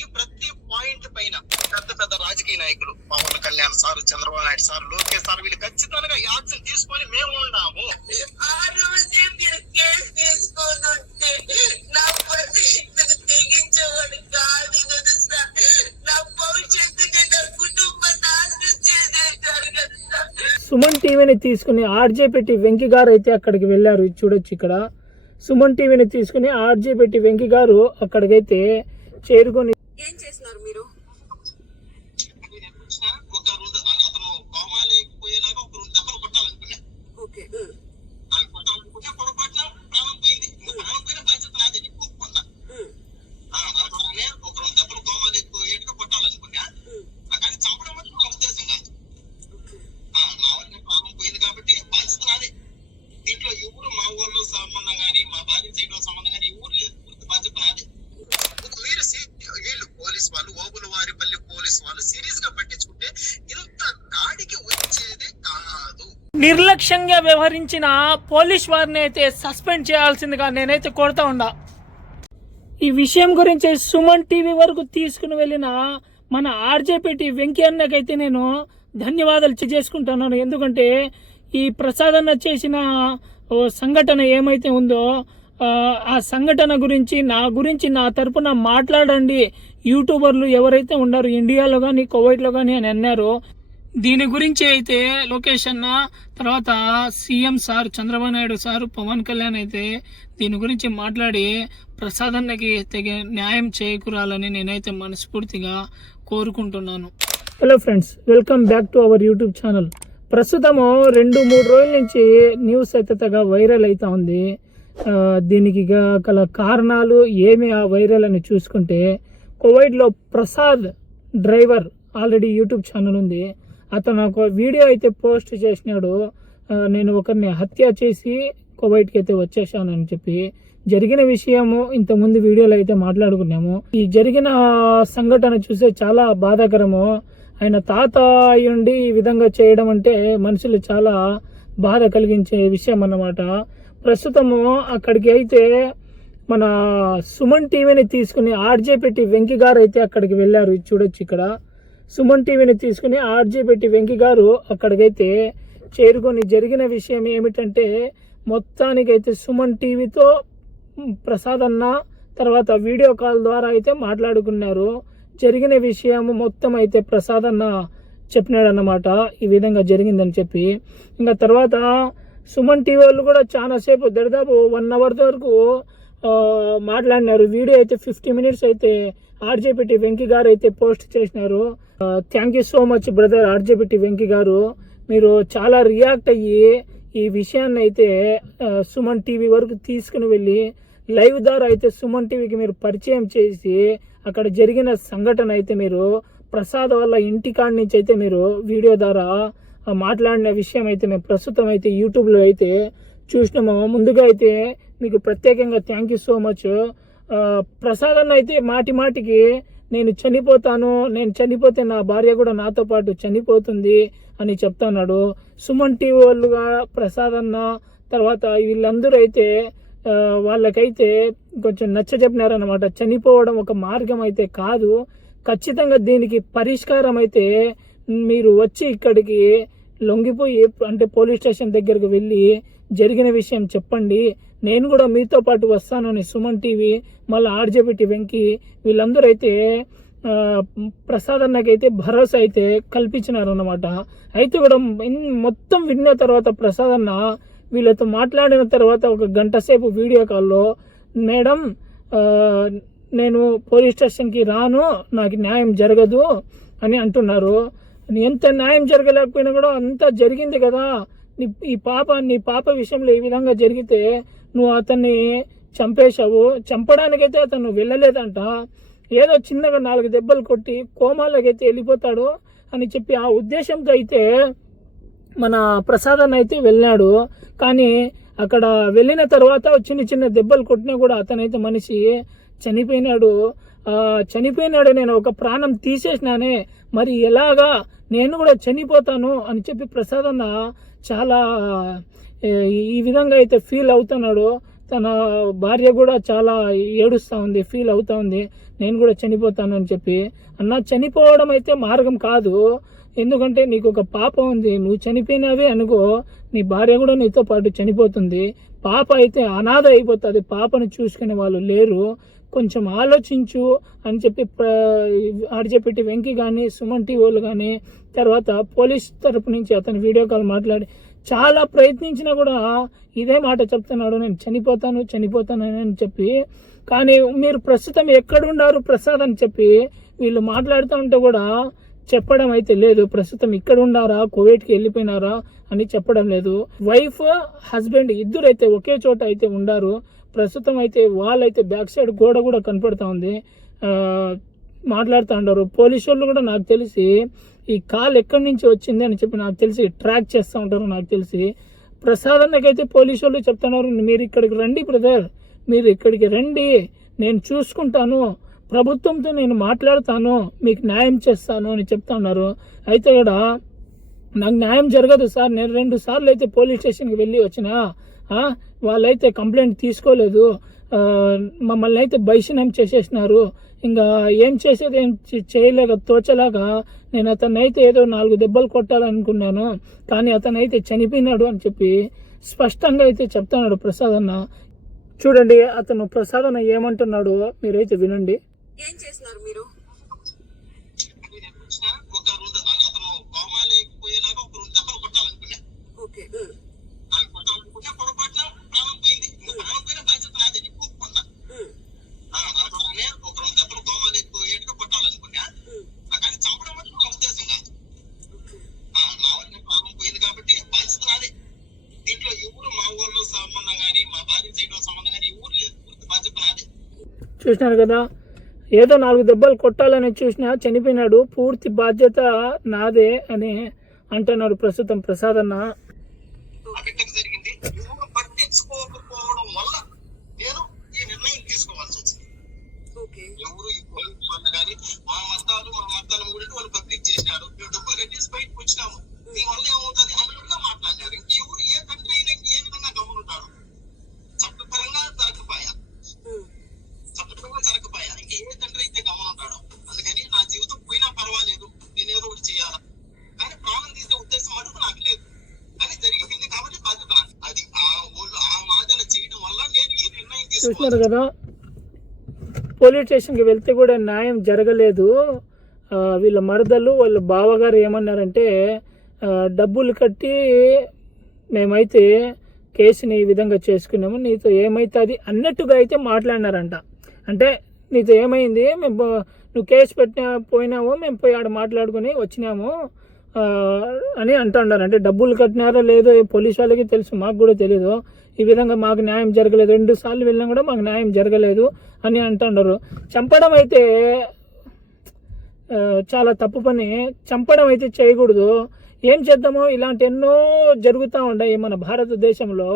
ఈ ప్రతి పాయింట్ పైన పెద్ద పెద్ద రాజకీయ నాయకులు Pawan Kalyan sir, Chandrababu Naidu sir, Lokesh sir వీళ్ళు ఖచ్చితంగా యాక్షన్ తీసుకొని మేము ఉన్నాము. ఆ రోజే మీరు కేసు తీసుకోనుంటే నా పరిస్థితిని తెగించేవాడు కాదు కదా సార్. నా భవిష్యత్తుని, నా కుటుంబం నాశనం చేసేసారు కదా సార్. సుమన్ టీవీని తీసుకుని ఆర్జే పెట్టి వెంకీ గారు అయితే అక్కడికి వెళ్ళారు. చూడొచ్చు ఇక్కడ సుమన్ టీవీని తీసుకుని ఆర్జే పెట్టి వెంకీ గారు అక్కడికైతే చేరుకొని ఏం చేస్తున్నారు మీరు? ఒక రోజు అతను కోమాలు పోయేలాగా ఒక రెండు దెబ్బలు కొట్టాలనుకున్నా. ఓకే, కొట్టాలనుకుంటే పొరపాటున ప్రాణం పోయింది. ప్రాణం పోయిన బాధ్యత నాది, ఒప్పుకున్నా. అలానే ఒక రెండు దెబ్బలు కోమాలు ఎక్కువ కొట్టాలనుకున్నా. కానీ చంపడం అంటే నా ఉద్దేశం కాదు. నా వల్ల ప్రాణం పోయింది కాబట్టి బాధ్యత నాది. దీంట్లో ఎవరు మా ఊళ్ళో సంబంధం కానీ, మా భార్య సైడ్ సంబంధం కానీ ఎవరు లేదు. పూర్తి బాధ్యత నాది. మీరు వీళ్ళు పోలీస్ వాళ్ళు, ఓబుల వారిపల్లి పోలీస్ వాళ్ళు సీరియస్ గా పట్టించుకుంటే ఇంత దాడికి వచ్చేదే కాదు. నిర్లక్ష్యంగా వ్యవహరించిన పోలీస్ వారిని అయితే సస్పెండ్ చేయాల్సిందిగా నేనైతే కోరుతా ఉండా. ఈ విషయం గురించి సుమన్ టీవీ వరకు తీసుకుని వెళ్ళిన మన ఆర్జేపేటి వెంకీ అన్నకైతే నేను ధన్యవాదాలు చేసుకుంటున్నాను. ఎందుకంటే ఈ ప్రసాద్ అన్న చేసిన సంఘటన ఏమైతే ఉందో ఆ సంఘటన గురించి నా తరపున మాట్లాడండి యూట్యూబర్లు ఎవరైతే ఉన్నారో ఇండియాలో కానీ కువైట్లో కానీ అని అన్నారు. దీని గురించి అయితే లోకేష్ అన్న, తర్వాత CM sir Chandrababu Naidu sir, Pawan Kalyan అయితే దీని గురించి మాట్లాడి ప్రసాద్ అన్నకి తగిన న్యాయం చేకూరాలని నేనైతే మనస్ఫూర్తిగా కోరుకుంటున్నాను. Hello friends, welcome back to our YouTube channel. ప్రస్తుతము 2-3 రోజుల నుంచి న్యూస్ అయితే తెగ వైరల్ అవుతా ఉంది. దీనికి గల కారణాలు ఏమి ఆ వైరల్ అని చూసుకుంటే, కువైట్లో Prasad driver already YouTube channel ఉంది. అతను ఒక వీడియో అయితే పోస్ట్ చేసినాడు. నేను ఒకరిని హత్య చేసి కువైట్కి అయితే వచ్చేసానని చెప్పి. జరిగిన విషయము ఇంతకుముందు వీడియోలో అయితే మాట్లాడుకున్నాము. ఈ జరిగిన సంఘటన చూస్తే చాలా బాధాకరము. ఆయన తాత అయ్యుండి ఈ విధంగా చేయడం అంటే మనుషులు చాలా బాధ కలిగించే విషయం అన్నమాట. ప్రస్తుతము అక్కడికి అయితే మన సుమన్ టీవీని తీసుకుని ఆర్జే పెట్టి వెంకీ గారు అయితే అక్కడికి వెళ్ళారు. చూడొచ్చు ఇక్కడ సుమన్ టీవీని తీసుకుని ఆర్జే పెట్టి వెంకీ గారు అక్కడికైతే చేరుకొని జరిగిన విషయం ఏమిటంటే, మొత్తానికైతే సుమన్ టీవీతో ప్రసాద్ అన్న తర్వాత వీడియో కాల్ ద్వారా అయితే మాట్లాడుకున్నారు. జరిగిన విషయం మొత్తం అయితే ప్రసాద్ అన్న చెప్పినాడు అన్నమాట, ఈ విధంగా జరిగిందని చెప్పి. ఇంకా తర్వాత సుమన్ టీవీ వాళ్ళు కూడా చాలాసేపు దాదాపు 1 అవర్ వరకు మాట్లాడినారు. వీడియో అయితే 50 మినిట్స్ అయితే ఆర్జేపెట్టి వెంకీ గారు అయితే పోస్ట్ చేసినారు. Thank you so much brother ఆర్జేపెట్టి వెంకీ గారు. మీరు చాలా రియాక్ట్ అయ్యి ఈ విషయాన్ని అయితే సుమన్ టీవీ వరకు తీసుకుని వెళ్ళి లైవ్ ద్వారా అయితే సుమన్ టీవీకి మీరు పరిచయం చేసి అక్కడ జరిగిన సంఘటన అయితే మీరు ప్రసాద్ వాళ్ళ ఇంటికాడి నుంచి అయితే మీరు వీడియో ద్వారా మాట్లాడిన విషయం అయితే మేము ప్రస్తుతం అయితే యూట్యూబ్లో అయితే చూసినాము. ముందుగా అయితే మీకు ప్రత్యేకంగా thank you so much. Prasad అన్న అయితే మాటికి నేను చనిపోతే నా భార్య కూడా నాతో పాటు చనిపోతుంది అని చెప్తున్నాడు. సుమన్ టీవీ వాళ్ళుగా ప్రసాద్ అన్న తర్వాత వీళ్ళందరూ అయితే వాళ్ళకైతే కొంచెం చెప్పినారనమాట. చనిపోవడం ఒక మార్గం అయితే కాదు, ఖచ్చితంగా దీనికి పరిష్కారం అయితే మీరు వచ్చి ఇక్కడికి లొంగిపోయి అంటే పోలీస్ స్టేషన్ దగ్గరకు వెళ్ళి జరిగిన విషయం చెప్పండి, నేను కూడా మీతో పాటు వస్తానని సుమన్ టీవీ మళ్ళీ ఆర్జేపెట్టి వెంకీ వీళ్ళందరూ అయితే ప్రసాద్ అన్నకైతే భరోసా అయితే కల్పించినారన్నమాట. అయితే కూడా మొత్తం విన్న తర్వాత ప్రసాద్ అన్న వీళ్ళతో మాట్లాడిన తర్వాత 1 గంట సేపు వీడియో కాల్లో, మేడం నేను పోలీస్ స్టేషన్కి రాను, నాకు న్యాయం జరగదు అని అంటున్నారు. ఎంత న్యాయం జరగలేకపోయినా కూడా అంతా జరిగింది కదా, నీ పాప విషయంలో ఈ విధంగా జరిగితే నువ్వు అతన్ని చంపేశావు, చంపడానికైతే అతను వెళ్ళలేదంట, ఏదో చిన్నగా 4 దెబ్బలు కొట్టి కోమాలకైతే వెళ్ళిపోతాడు అని చెప్పి ఆ ఉద్దేశంతో అయితే మన ప్రసాద్ అన్న అయితే వెళ్ళినాడు. కానీ అక్కడ వెళ్ళిన తర్వాత చిన్న దెబ్బలు కొట్టినా కూడా అతనైతే మనిషి చనిపోయినాడు. నేను ఒక ప్రాణం తీసేసినానే, మరి ఎలాగా నేను కూడా చనిపోతాను అని చెప్పి ప్రసాద్ అన్న చాలా ఈ విధంగా అయితే ఫీల్ అవుతున్నాడు. తన భార్య కూడా చాలా ఏడుస్తూ ఉంది, ఫీల్ అవుతా ఉంది, నేను కూడా చనిపోతాను అని చెప్పి. అన్న, చనిపోవడం అయితే మార్గం కాదు. ఎందుకంటే నీకు ఒక పాప ఉంది, నువ్వు చనిపోయినావే అనుకో, నీ భార్య కూడా నీతో పాటు చనిపోతుంది, పాప అయితే అనాథ అయిపోతుంది, పాపను చూసుకునే వాళ్ళు లేరు, కొంచెం ఆలోచించు అని చెప్పి ఆడిచెపెట్టి వెంకీ కానీ సుమన్ టీవీ వాళ్ళు కానీ తర్వాత పోలీస్ తరపు నుంచి అతను వీడియో కాల్ మాట్లాడి చాలా ప్రయత్నించినా కూడా ఇదే మాట చెప్తున్నాడు, నేను చనిపోతాను అని చెప్పి. కానీ మీరు ప్రస్తుతం ఎక్కడున్నారు ప్రసాద్ అని చెప్పి వీళ్ళు మాట్లాడుతూ ఉంటే కూడా చెప్పడం అయితే లేదు. ప్రస్తుతం ఇక్కడ ఉండారా, కువైట్కి వెళ్ళిపోయినారా అని చెప్పడం లేదు. వైఫ్ హస్బెండ్ ఇద్దరు అయితే ఒకే చోట అయితే ఉండారు. ప్రస్తుతం అయితే వాళ్ళైతే బ్యాక్ సైడ్ గోడ కూడా కనపడతా ఉంది, మాట్లాడుతూ ఉంటారు. పోలీసు వాళ్ళు కూడా నాకు తెలిసి ఈ కాల్ ఎక్కడి నుంచి వచ్చింది అని చెప్పి నాకు తెలిసి ట్రాక్ చేస్తూ ఉంటారు. నాకు తెలిసి ప్రసాద్ అన్నకైతే పోలీసు వాళ్ళు చెప్తున్నారు, మీరు ఇక్కడికి రండి బ్రదర్, మీరు ఇక్కడికి రండి, నేను చూసుకుంటాను, ప్రభుత్వంతో నేను మాట్లాడతాను, మీకు న్యాయం చేస్తాను అని చెప్తా ఉన్నారు. అయితే కూడా నాకు న్యాయం జరగదు సార్, నేను 2 సార్లు అయితే పోలీస్ స్టేషన్కి వెళ్ళి వచ్చినా, వాళ్ళైతే కంప్లైంట్ తీసుకోలేదు, మమ్మల్ని అయితే బైషనం చేసేసినారు, ఇంకా ఏం చేసేది ఏం చేయలేక తోచలాగా నేను అతన్నైతే ఏదో 4 దెబ్బలు కొట్టాలనుకున్నాను, కానీ అతనైతే చనిపోయినాడు అని చెప్పి స్పష్టంగా అయితే చెప్తున్నాడు ప్రసాద్ అన్న. చూడండి అతను ప్రసాద్ అన్న ఏమంటున్నాడు, మీరైతే వినండి. ఏం చేస్తున్నారు మీరు? ఒక 2 అతను కోమాలోకి పోయేలాగా ఒక 2 దెబ్బలు కొట్టాలనుకున్నా. ఓకే. కొట్టాలనుకున్నా, పొరపాటున ప్రాణం పోయింది. ప్రాణం పోయిన బాధ్యత నాది, ఒప్పుకున్నా. అట్లానే ఒక 2 దెబ్బలు కోమాలోకి పోయేట్టుగా కొట్టాలనుకున్నా, కానీ చంపడం అంటే నా ఉద్దేశం కాదు. నా వల్ల ప్రాణం పోయింది కాబట్టి బాధ్యత నాదే. దీంట్లో ఎవరు మా ఊళ్ళో సంబంధం కానీ మా భార్య సైడ్ సంబంధం కానీ ఎవరు లేదు, పూర్తి బాధ్యత నాదే. చూసినారు కదా, ఏదో 4 దెబ్బలు కొట్టాలని చూసినా చనిపోయినాడు, పూర్తి బాధ్యత నాదే అని అంటున్నాడు ప్రస్తుతం ప్రసాద్ అన్న. జరిగింది ఎవరు పట్టించుకోకపోవడం వల్ల నేను ఈ నిర్ణయం తీసుకోవాల్సి వచ్చింది. ఎవరు కానీ మా మతాలు గురించి వాళ్ళు పబ్లిక్ చేసినారు, మేము డబ్బులు కట్టేసి బయటకు వచ్చినాము, మీ వల్ల ఏమవుతుంది అన్నట్టుగా మాట్లాడారు. ఎవరు ఏ కంట్రీ అయినా ఏ విధంగా గమనుంటారు, చట్టపరంగా జరగకపోయా ఇంక ఏ తండ్రి అయితే గమనుంటాడు. అందుకని నా జీవితం పోయినా పర్వాలేదు, నేను ఏదో ఒకటి చేయాలా, కానీ ప్రాణం తీసే ఉద్దేశం అడుగు నాకు లేదు. కానీ జరిగింది కాబట్టి బాధ్యత అది ఆ మాటలు చేయడం వల్ల నేను ఈ నిర్ణయం చూస్తున్నారు కదా, పోలీస్ స్టేషన్కి వెళ్తే కూడా న్యాయం జరగలేదు. వీళ్ళ మరదలు వాళ్ళ బావగారు ఏమన్నారంటే, డబ్బులు కట్టి మేమైతే కేసుని ఈ విధంగా చేసుకున్నాము, నీతో ఏమైతుంది అన్నట్టుగా అయితే మాట్లాడినారంట. అంటే నీతో ఏమైంది, నువ్వు కేసు పోయినావు, మేము పోయి ఆడ మాట్లాడుకుని వచ్చినాము అని అంటున్నారు. అంటే డబ్బులు కట్టినారో లేదో పోలీస్ వాళ్ళకి తెలుసు, మాకు కూడా తెలియదు. ఈ విధంగా మాకు న్యాయం జరగలేదు, 2 సార్లు వెళ్ళినా కూడా మాకు న్యాయం జరగలేదు అని అంటున్నారు. చంపడం అయితే చాలా తప్పు పని, చంపడం అయితే చేయకూడదు. ఏం చేద్దామో, ఇలాంటి ఎన్నో జరుగుతూ ఉంటాయి మన భారతదేశంలో.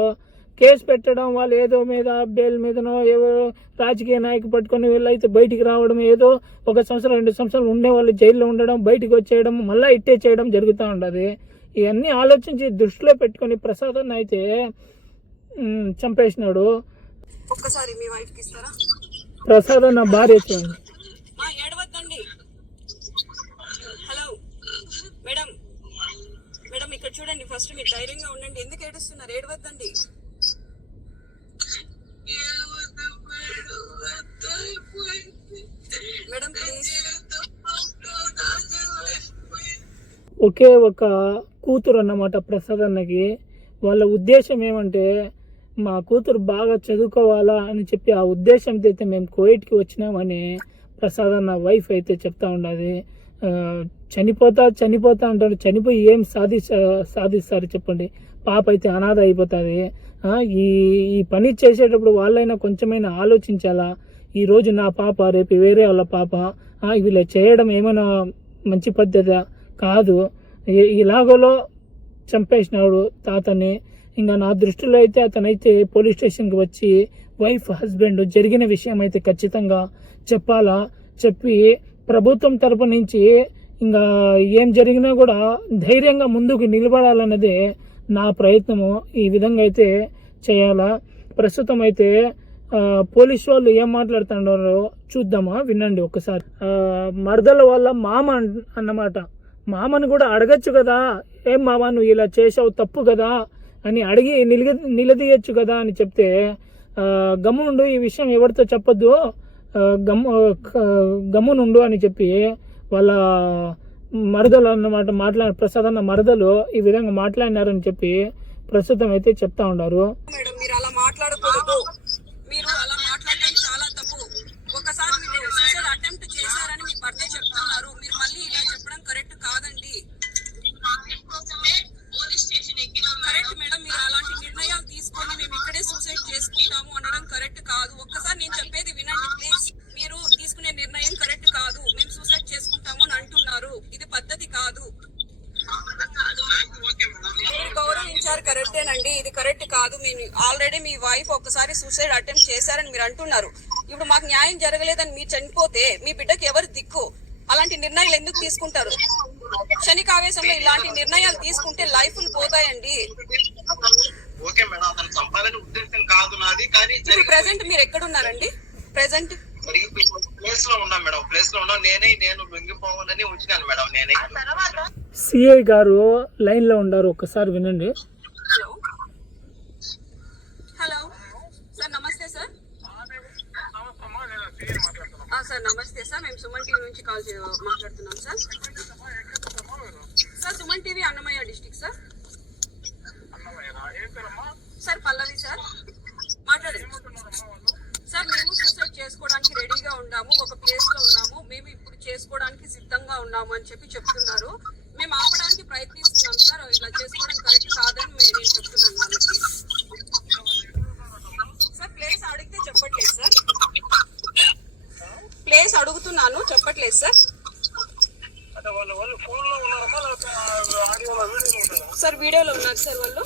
కేసు పెట్టడం, వాళ్ళు ఏదో మీద బెయిల్ మీదనో ఎవరో రాజకీయ నాయకు పట్టుకొని వీళ్ళైతే బయటికి రావడం, ఏదో 1 సంవత్సరం 2 సంవత్సరాలు ఉండేవాళ్ళు జైల్లో ఉండడం, బయటికి వచ్చేయడం, మళ్ళీ ఇట్టే చేయడం జరుగుతూ ఉంటుంది. ఇవన్నీ ఆలోచించి దృష్టిలో పెట్టుకొని ప్రసాద్ అన్న అయితే చంపేసినాడు. ఒక్కసారి మీ వైఫ్ కి ఇస్తారా? ప్రసాద్ అన్న భార్య. ఏడవద్దండి. హలో మేడం, మేడం ఇక్కడ చూడండి, ఫస్ట్ మీరు ధైర్యంగా ఉండండి. ఎందుకు ఏడుస్తున్నారు? ఏడవద్దండి. Madam please. ఒకే ఒక కూతురు అన్నమాట ప్రసాద్ అన్నకి. వాళ్ళ ఉద్దేశం ఏమంటే, మా కూతురు బాగా చదువుకోవాలా అని చెప్పి ఆ ఉద్దేశంతో అయితే మేము కువైట్కి వచ్చినామని ప్రసాద్ అన్న వైఫ్ అయితే చెప్తా ఉండదు. చనిపోతా అంటారు, చనిపోయి ఏం సాధిస్తారు చెప్పండి? పాప అయితే అనాథ అయిపోతుంది. ఈ పని చేసేటప్పుడు వాళ్ళైనా కొంచెమైనా ఆలోచించాలా. ఈరోజు నా పాప, రేపు వేరే వాళ్ళ పాప, వీళ్ళు చేయడం ఏమైనా మంచి పద్ధతి కాదు. ఇలాగలో చంపేసినాడు తాతని. ఇంకా నా దృష్టిలో అయితే అతనైతే పోలీస్ స్టేషన్కి వచ్చి వైఫ్ హస్బెండ్ జరిగిన విషయం అయితే ఖచ్చితంగా చెప్పాలా. చెప్పి ప్రభుత్వం తరపు నుంచి ఇంకా ఏం జరిగినా కూడా ధైర్యంగా ముందుకు నిలబడాలన్నదే నా ప్రయత్నము. ఈ విధంగా అయితే చేయాలా. ప్రస్తుతం అయితే పోలీస్ వాళ్ళు ఏం మాట్లాడుతున్నారో చూద్దామా, వినండి ఒకసారి. మరదల వాళ్ళ మామ అన్నమాట. మామను కూడా అడగచ్చు కదా, ఏం మామ నువ్వు ఇలా చేసావు తప్పు కదా అని అడిగి నిలదీయచ్చు కదా అని చెప్తే, గమ్మునుండు, ఈ విషయం ఎవరితో చెప్పొద్దు, గమ్మునుండు అని చెప్పి వాళ్ళ మరదలు అన్నమాట ప్రసాద్ అన్న మరదలు ఈ విధంగా మాట్లాడినారని చెప్పి ప్రస్తుతం అయితే చెప్తా ఉన్నారు. మేడం మీరు అలా మాట్లాడకూడదు, మీరు అలా మాట్లాడడం చాలా తప్పు. ఒకసారి మీరు సూసైడ్ అటెంప్ట్ చేశారని మీ భర్త చెప్తున్నారు, మీరు మళ్ళీ ఇలా చెప్పడం కరెక్ట్ కాదండి. కరెక్ట్ మేడం, మీరు అలాంటి నిర్ణయాలు తీసుకొని మేము ఇక్కడే సూసైడ్ చేసుకుంటాము అనడం కరెక్ట్ కాదు. ఒక్కసారి నేను చెప్పేది వినండి ప్లీజ్. మీరు తీసుకునే నిర్ణయం కరెక్ట్ కాదు, మేము సూసైడ్ చేసుకుంటాము అని అంటున్నారు, ఇది పద్ధతి కాదు. మీరు గౌరవించారు కరెక్టేనండి, ఇది కరెక్ట్ కాదు. మేము ఆల్రెడీ మీ వైఫ్ ఒకసారి సూసైడ్ అటెంప్ట్ చేశారని మీరు అంటున్నారు. ఇప్పుడు మాకు న్యాయం జరగలేదని మీరు చనిపోతే మీ బిడ్డకి ఎవరు దిక్కు? అలాంటి నిర్ణయాలు ఎందుకు తీసుకుంటారు? క్షణికావేశంలో ఇలాంటి నిర్ణయాలు తీసుకుంటే లైఫ్లు పోతాయండి. ప్రెసెంట్ మీరు ఎక్కడున్నారండి? ప్రెసెంట్ సిఐ గారు లైన్ లో ఉన్నారు, ఒకసారి వినండి. హలో సార్, నమస్తే సార్. సార్ నమస్తే సార్, మేము సుమన్ టీవీ నుంచి మాట్లాడుతున్నాం sir. Sir Suman TV Annamayya district sir. Sir Pallavi sir మాట్లాడండి సార్. మేము సూసైడ్ చేసుకోవడానికి రెడీగా ఉన్నాము, ఒక ప్లేస్ లో ఉన్నాము, మేము ఇప్పుడు చేసుకోవడానికి సిద్ధంగా ఉన్నాము అని చెప్పి చెప్తున్నారు. మేము ఆపడానికి ప్రయత్నిస్తున్నాం సార్, ఇలా చేసుకోవడం కరెక్ట్ కాదని నేను చెప్తున్నాను వాళ్ళకి. సార్ ప్లేస్ అడిగితే చెప్పట్లేదు సార్, ప్లేస్ అడుగుతున్నాను చెప్పట్లేదు సార్. సార్ వీడియోలో ఉన్నారు సార్ వాళ్ళు.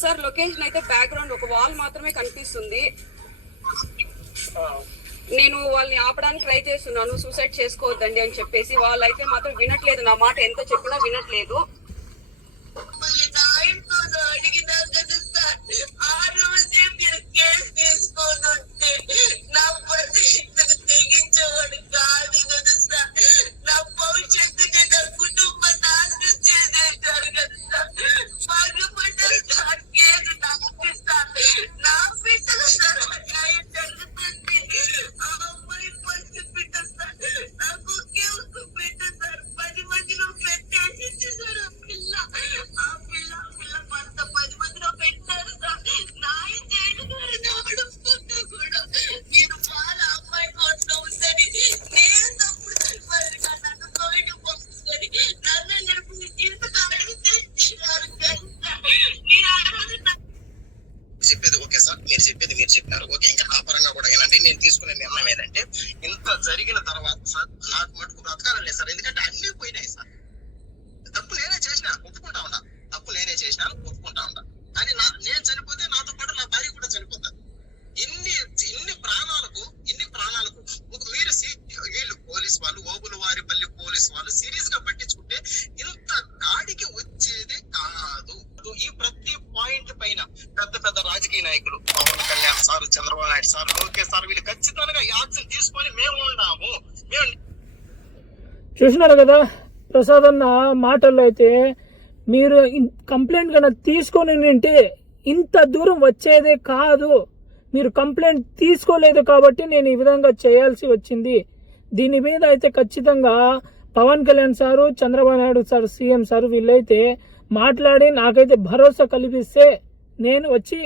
సార్ లొకేషన్ అయితే బ్యాక్గ్రౌండ్ ఒక వాల్ మాత్రమే కనిపిస్తుంది. నేను వాళ్ళని ఆపడానికి ట్రై చేస్తున్నాను, సూసైడ్ చేసుకోవద్దండి అని చెప్పేసి. వాళ్ళైతే మాత్రం వినట్లేదు, నా మాట ఎంత చెప్పినా వినట్లేదు. మీరు చెప్పినారు ఓకే. ఇంకా నా పరంగా కూడా ఏనండి, నేను తీసుకునే నిర్ణయం ఏదంటే, ఇంత జరిగిన తర్వాత సార్ నాకు మటుకు బ్రతకాలలేదు సార్. ఎందుకంటే అన్ని పోయినాయి సార్. తప్పు నేనే చేసినా ఒప్పుకుంటా ఉన్నా, తప్పు నేనే చేసినాను ఒప్పుకుంటా ఉన్నా. కానీ నేను చనిపోతే నాతో పాటు నా భార్య కూడా చనిపోతారు. ఇన్ని ప్రాణాలకు మీరు వీళ్ళు పోలీస్ వాళ్ళు, ఓబుల వారిపల్లి పోలీస్ వాళ్ళు సీరియస్ గా పట్టించుకుంటే ఇంత దాడికి వచ్చేదే కాదు. ఈ ప్రతి పాయింట్ పైన పెద్ద పెద్ద రాజకీయ నాయకులు Pawan Kalyan sir, Chandrababu Naidu sir, Lokesh sir, వీళ్ళు ఖచ్చితంగా యాక్షన్ తీసుకొని మేము ఉన్నాము. చూసినారు కదా ప్రసాద్ అన్న మాటల్లో అయితే, మీరు కంప్లైంట్ కన్నా తీసుకొని ఉంటే ఇంత దూరం వచ్చేదే కాదు. మీరు కంప్లైంట్ తీసుకోలేదు కాబట్టి నేను ఈ విధంగా చేయాల్సి వచ్చింది. దీని మీద అయితే ఖచ్చితంగా Pawan Kalyan sir, Chandrababu Naidu sir, CM sir వీళ్ళైతే మాట్లాడి నాకైతే భరోసా కల్పిస్తే నేను వచ్చి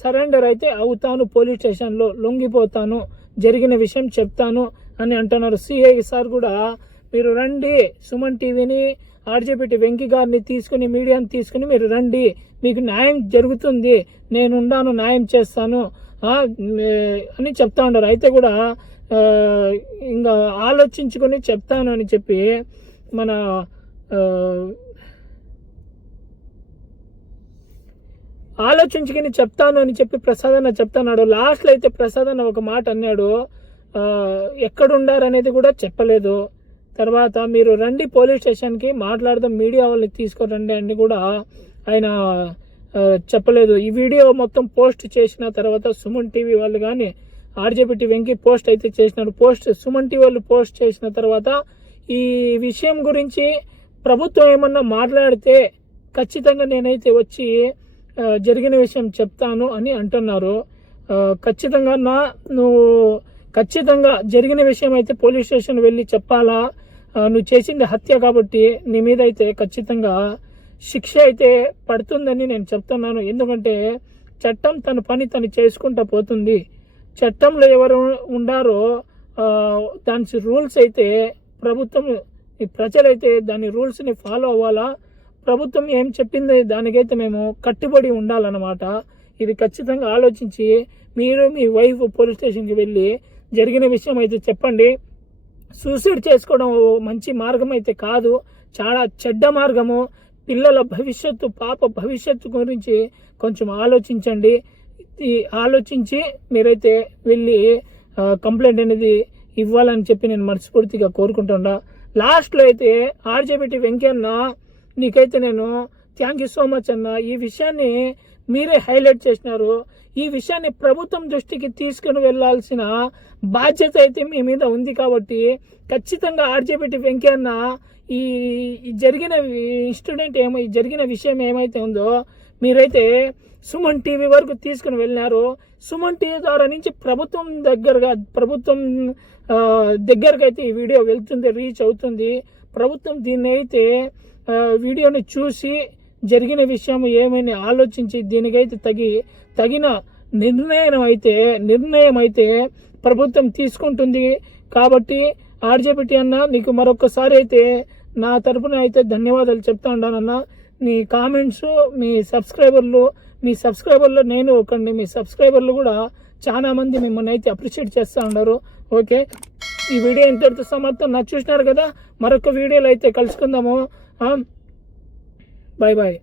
సరెండర్ అయితే అవుతాను, పోలీస్ స్టేషన్లో లొంగిపోతాను, జరిగిన విషయం చెప్తాను అని అంటున్నారు. సిఐ సార్ కూడా మీరు రండి, సుమన్ టీవీని, ఆర్జేపీ వెంకీ గారిని తీసుకుని, మీడియాని తీసుకుని మీరు రండి, మీకు న్యాయం జరుగుతుంది, నేనుండాను, న్యాయం చేస్తాను అని చెప్తా ఉన్నారు. అయితే కూడా ఇంకా ఆలోచించుకొని చెప్తాను అని చెప్పి మన ఆలోచించుకుని చెప్తాను అని చెప్పి ప్రసాద్ అన్న చెప్తున్నాడు. లాస్ట్లో అయితే ప్రసాద్ అన్న ఒక మాట అన్నాడు, ఎక్కడుండారు అనేది కూడా చెప్పలేదు. తర్వాత మీరు రండి పోలీస్ స్టేషన్కి మాట్లాడదాం, మీడియా వాళ్ళకి తీసుకురండి అని కూడా ఆయన చెప్పలేదు. ఈ వీడియో మొత్తం పోస్ట్ చేసిన తర్వాత సుమన్ టీవీ వాళ్ళు కానీ ఆర్జేపీ వెంకీ పోస్ట్ అయితే చేసినారు. సుమన్ టీవీ వాళ్ళు పోస్ట్ చేసిన తర్వాత ఈ విషయం గురించి ప్రభుత్వం ఏమన్నా మాట్లాడితే ఖచ్చితంగా నేనైతే వచ్చి జరిగిన విషయం చెప్తాను అని అంటున్నారు. ఖచ్చితంగా నువ్వు ఖచ్చితంగా జరిగిన విషయం అయితే పోలీస్ స్టేషన్ వెళ్ళి చెప్పాలా. నువ్వు చేసింది హత్య కాబట్టి నీ మీద అయితే ఖచ్చితంగా శిక్ష అయితే పడుతుందని నేను చెప్తున్నాను. ఎందుకంటే చట్టం తన పని తను చేసుకుంటా పోతుంది. చట్టంలో ఎవరు ఉండారో దాని రూల్స్ అయితే ప్రభుత్వం, ప్రజలైతే దాని రూల్స్ని ఫాలో అవ్వాలా. ప్రభుత్వం ఏం చెప్పింది దానికైతే మేము కట్టుబడి ఉండాలన్నమాట. ఇది ఖచ్చితంగా ఆలోచించి మీరు మీ వైఫ్ పోలీస్ స్టేషన్కి వెళ్ళి జరిగిన విషయం అయితే చెప్పండి. సూసైడ్ చేసుకోవడం మంచి మార్గం అయితే కాదు, చాలా చెడ్డ మార్గము. పిల్లల భవిష్యత్తు, పాప భవిష్యత్తు గురించి కొంచెం ఆలోచించండి. ఆలోచించి మీరైతే వెళ్ళి కంప్లైంట్ అనేది ఇవ్వాలని చెప్పి నేను మనస్ఫూర్తిగా కోరుకుంటున్నా. లాస్ట్లో అయితే ఆర్జేపీ వెంకీ అన్న, నీకైతే నేను థ్యాంక్ యూ సో మచ్ అన్న. ఈ విషయాన్ని మీరే హైలైట్ చేసినారు. ఈ విషయాన్ని ప్రభుత్వం దృష్టికి తీసుకుని వెళ్లాల్సిన బాధ్యత అయితే మీ మీద ఉంది. కాబట్టి ఖచ్చితంగా ఆర్జేపీ వెంకీ అన్న ఈ జరిగిన జరిగిన విషయం ఏమైతే ఉందో మీరైతే సుమన్ టీవీ వరకు తీసుకుని వెళ్ళినారు. సుమన్ టీవీ ద్వారా నుంచి ప్రభుత్వం దగ్గరగా అయితే ఈ వీడియో వెళ్తుంది, రీచ్ అవుతుంది. ప్రభుత్వం దీన్ని అయితే వీడియోని చూసి జరిగిన విషయం ఏమైనా ఆలోచించి దీనికైతే తగిన నిర్ణయం అయితే ప్రభుత్వం తీసుకుంటుంది. కాబట్టి ఆర్జేపీ అన్న, నీకు మరొకసారి అయితే నా తరపున అయితే ధన్యవాదాలు చెప్తా ఉన్నానన్న. నీ కామెంట్స్, మీ సబ్స్క్రైబర్లో నేను ఒకండి. మీ సబ్స్క్రైబర్లు కూడా చాలా మంది మిమ్మల్ని అయితే అప్రిషియేట్ చేస్తూ ఉన్నారు. ఓకే, ఈ వీడియో ఇంతటితో సమాప్తం. నాకు చూసినారు కదా, మరొక వీడియోలో అయితే కలుసుకుందాము. Bye bye.